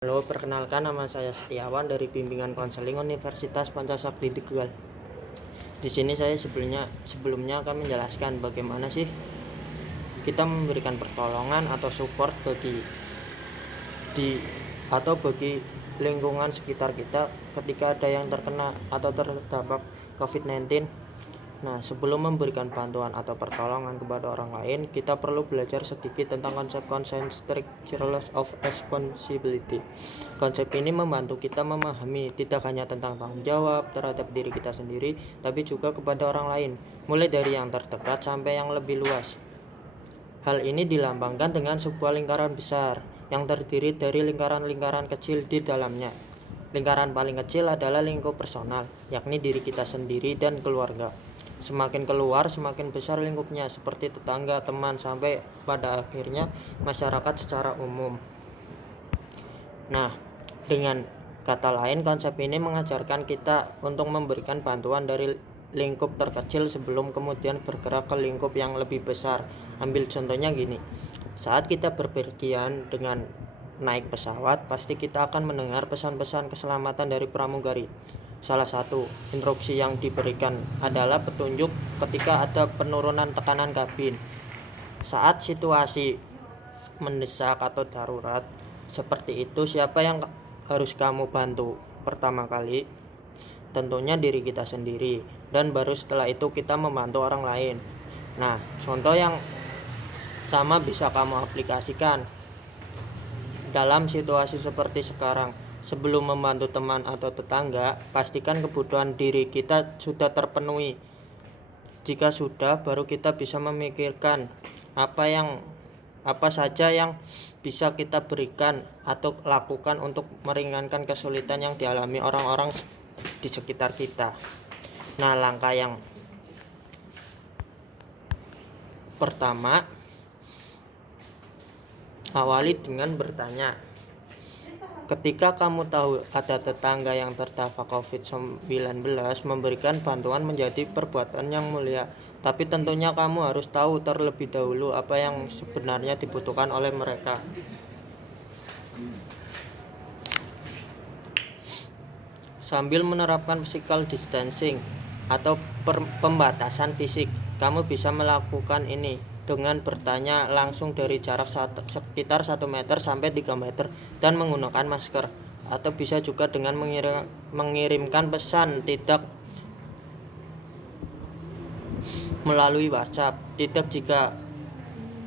Halo, perkenalkan nama saya Setiawan dari Bimbingan Konseling Universitas Pancasakti Tegal. Di sini saya sebelumnya akan menjelaskan bagaimana sih kita memberikan pertolongan atau support bagi lingkungan sekitar kita ketika ada yang terkena atau terdampak COVID-19. Nah, sebelum memberikan bantuan atau pertolongan kepada orang lain, kita perlu belajar sedikit tentang konsep concentric circles of responsibility. Konsep ini membantu kita memahami tidak hanya tentang tanggung jawab terhadap diri kita sendiri, tapi juga kepada orang lain, mulai dari yang terdekat sampai yang lebih luas. Hal ini dilambangkan dengan sebuah lingkaran besar yang terdiri dari lingkaran-lingkaran kecil di dalamnya. Lingkaran paling kecil adalah lingkup personal, yakni diri kita sendiri dan keluarga. Semakin keluar, semakin besar lingkupnya, seperti tetangga, teman, sampai pada akhirnya masyarakat secara umum. Nah, dengan kata lain, konsep ini mengajarkan kita untuk memberikan bantuan dari lingkup terkecil sebelum kemudian bergerak ke lingkup yang lebih besar. Ambil contohnya gini, saat kita berpergian dengan naik pesawat, pasti kita akan mendengar pesan-pesan keselamatan dari pramugari. Salah satu instruksi yang diberikan adalah petunjuk ketika ada penurunan tekanan kabin. Saat situasi mendesak atau darurat seperti itu, siapa yang harus kamu bantu pertama kali? Tentunya diri kita sendiri, dan baru setelah itu kita membantu orang lain. Nah, contoh yang sama bisa kamu aplikasikan dalam situasi seperti sekarang. Sebelum membantu teman atau tetangga, pastikan kebutuhan diri kita sudah terpenuhi. Jika sudah, baru kita bisa memikirkan apa saja yang bisa kita berikan atau lakukan untuk meringankan kesulitan yang dialami orang-orang di sekitar kita. Nah, langkah yang pertama, awali dengan bertanya. Ketika kamu tahu ada tetangga yang terdampak COVID-19, memberikan bantuan menjadi perbuatan yang mulia. Tapi tentunya kamu harus tahu terlebih dahulu apa yang sebenarnya dibutuhkan oleh mereka. Sambil menerapkan physical distancing atau pembatasan fisik, kamu bisa melakukan ini dengan bertanya langsung dari jarak sekitar 1 meter sampai 3 meter dan menggunakan masker, atau bisa juga dengan mengirimkan pesan tidak melalui WhatsApp. Jika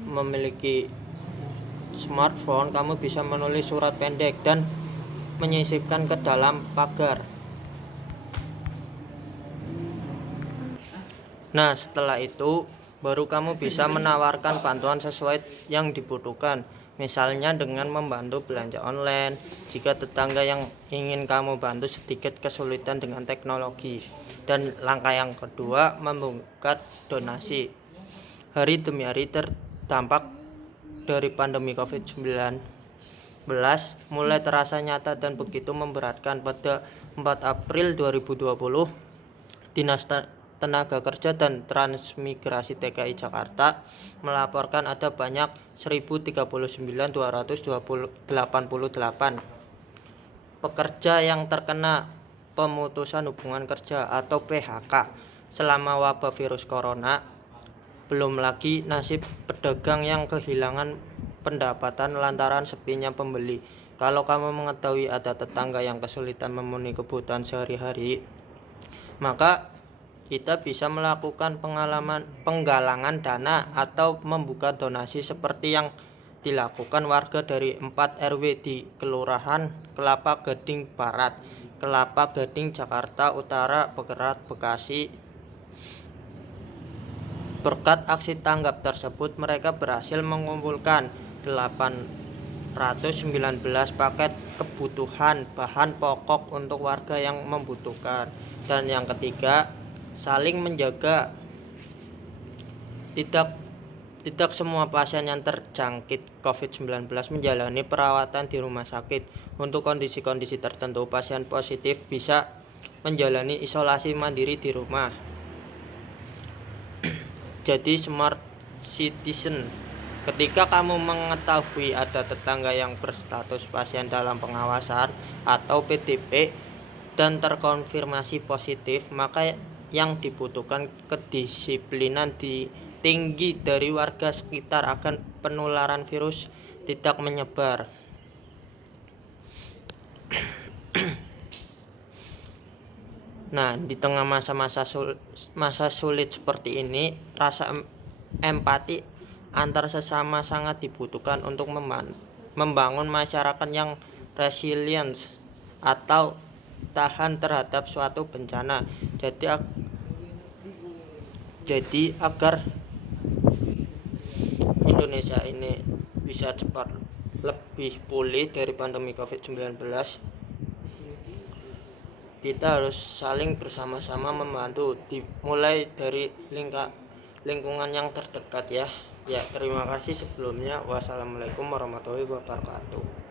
memiliki smartphone, kamu bisa menulis surat pendek dan menyisipkan ke dalam pagar. Nah, setelah itu baru kamu bisa menawarkan bantuan sesuai yang dibutuhkan, misalnya dengan membantu belanja online jika tetangga yang ingin kamu bantu sedikit kesulitan dengan teknologi. Dan langkah yang kedua, membuka donasi. Hari demi hari terdampak dari pandemi COVID-19 mulai terasa nyata dan begitu memberatkan. Pada 4 April 2020, Dinas Tenaga Kerja dan Transmigrasi DKI Jakarta melaporkan ada banyak 1039.288 pekerja yang terkena pemutusan hubungan kerja atau PHK selama wabah virus corona. Belum lagi nasib pedagang yang kehilangan pendapatan lantaran sepinya pembeli. Kalau kamu mengetahui ada tetangga yang kesulitan memenuhi kebutuhan sehari-hari, maka kita bisa melakukan penggalangan dana atau membuka donasi seperti yang dilakukan warga dari 4 RW di Kelurahan Kelapa Gading Barat, Kelapa Gading, Jakarta Utara, Bekasi. Berkat aksi tanggap tersebut, mereka berhasil mengumpulkan 819 paket kebutuhan bahan pokok untuk warga yang membutuhkan. Dan yang ketiga, saling menjaga. Tidak semua pasien yang terjangkit COVID-19 menjalani perawatan di rumah sakit. Untuk kondisi-kondisi tertentu, pasien positif bisa menjalani isolasi mandiri di rumah. Jadi smart citizen Ketika kamu mengetahui ada tetangga yang berstatus pasien dalam pengawasan atau PDP dan terkonfirmasi positif, maka yang dibutuhkan kedisiplinan tinggi dari warga sekitar agar penularan virus tidak menyebar. Nah, di tengah masa sulit seperti ini, rasa empati antar sesama sangat dibutuhkan untuk membangun masyarakat yang resilient atau tahan terhadap suatu bencana. Jadi agar Indonesia ini bisa cepat lebih pulih dari pandemi COVID-19, kita harus saling bersama-sama membantu, dimulai dari lingkungan yang terdekat ya. Terima kasih sebelumnya. Wassalamualaikum warahmatullahi wabarakatuh.